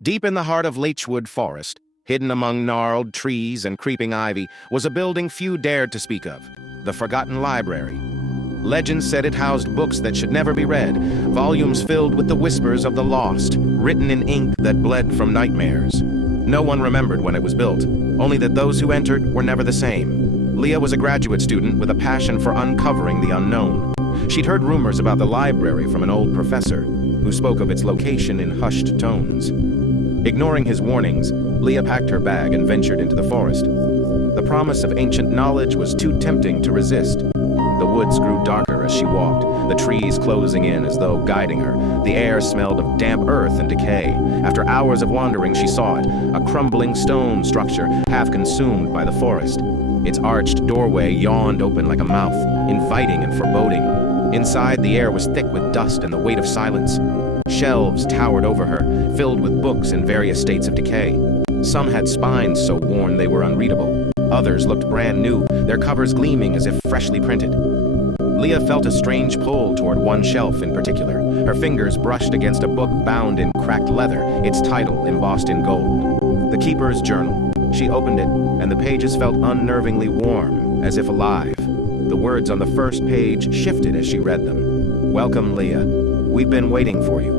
Deep in the heart of Lechwood Forest, hidden among gnarled trees and creeping ivy, was a building few dared to speak of, the Forgotten Library. Legend said it housed books that should never be read, volumes filled with the whispers of the lost, written in ink that bled from nightmares. No one remembered when it was built, only that those who entered were never the same. Leah was a graduate student with a passion for uncovering the unknown. She'd heard rumors about the library from an old professor, who spoke of its location in hushed tones. Ignoring his warnings, Leah packed her bag and ventured into the forest. The promise of ancient knowledge was too tempting to resist. The woods grew darker as she walked, the trees closing in as though guiding her. The air smelled of damp earth and decay. After hours of wandering, she saw it, a crumbling stone structure half consumed by the forest. Its arched doorway yawned open like a mouth, inviting and foreboding. Inside, the air was thick with dust and the weight of silence. Shelves towered over her, filled with books in various states of decay. Some had spines so worn they were unreadable. Others looked brand new, their covers gleaming as if freshly printed. Leah felt a strange pull toward one shelf in particular. Her fingers brushed against a book bound in cracked leather, its title embossed in gold. The Keeper's Journal. She opened it, and the pages felt unnervingly warm, as if alive. The words on the first page shifted as she read them. "Welcome, Leah. We've been waiting for you."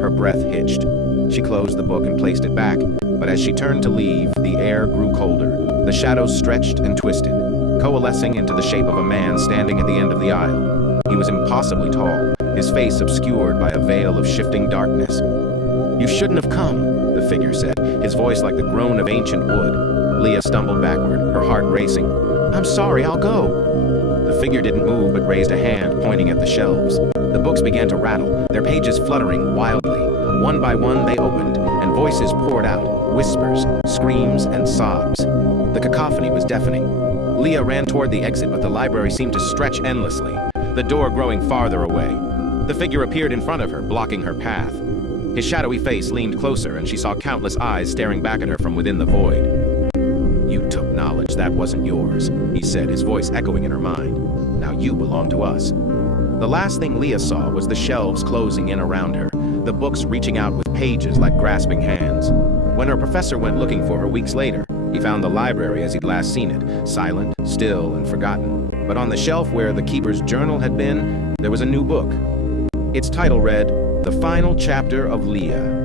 Her breath hitched. She closed the book and placed it back, but as she turned to leave, the air grew colder. The shadows stretched and twisted, coalescing into the shape of a man standing at the end of the aisle. He was impossibly tall, his face obscured by a veil of shifting darkness. "You shouldn't have come," the figure said, his voice like the groan of ancient wood. Leah stumbled backward, her heart racing. "I'm sorry, I'll go." The figure didn't move but raised a hand, pointing at the shelves. The books began to rattle, their pages fluttering wildly. One by one they opened, and voices poured out, whispers, screams, and sobs. The cacophony was deafening. Leah ran toward the exit, but the library seemed to stretch endlessly, the door growing farther away. The figure appeared in front of her, blocking her path. His shadowy face leaned closer, and she saw countless eyes staring back at her from within the void. "You took knowledge that wasn't yours," he said, his voice echoing in her mind. "Now you belong to us." The last thing Leah saw was the shelves closing in around her, the books reaching out with pages like grasping hands. When her professor went looking for her weeks later, he found the library as he'd last seen it, silent, still, and forgotten. But on the shelf where the Keeper's Journal had been, there was a new book. Its title read, "The Final Chapter of Leah."